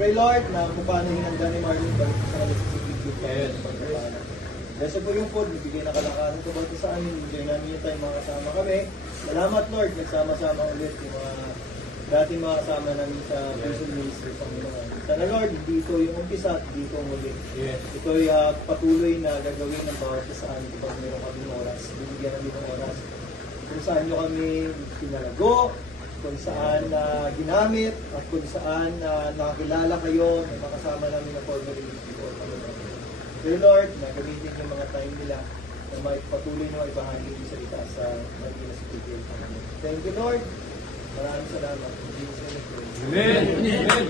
Pray Lord na kung paano hinanda ni Marlon balik sa kanila sa video ko. Bless po yung food, bibigay na kalakaran ko ba sa amin, enjoy namin yung time mga kasama kami. Salamat Lord, nagsama-sama ulit yung mga dating mga kasama namin sa prison ministry Panginoon. Sana Lord, hindi ito yung umpisa at hindi ito ang muli. Ito'y patuloy na gagawin ng bawat isa sa amin kapag meron kami oras. Bibigyan namin ng oras kung saan nyo kami pinalago, kung saan ginamit, at kung saan nakakilala kayo, may makasama namin na formerly before Panginoon. Dear Lord, nagamitin yung mga time nila na may patuloy na ibahagi yung salita sa Manila City. Thank you Lord. Maraming salamat. In Jesus' name. Amen.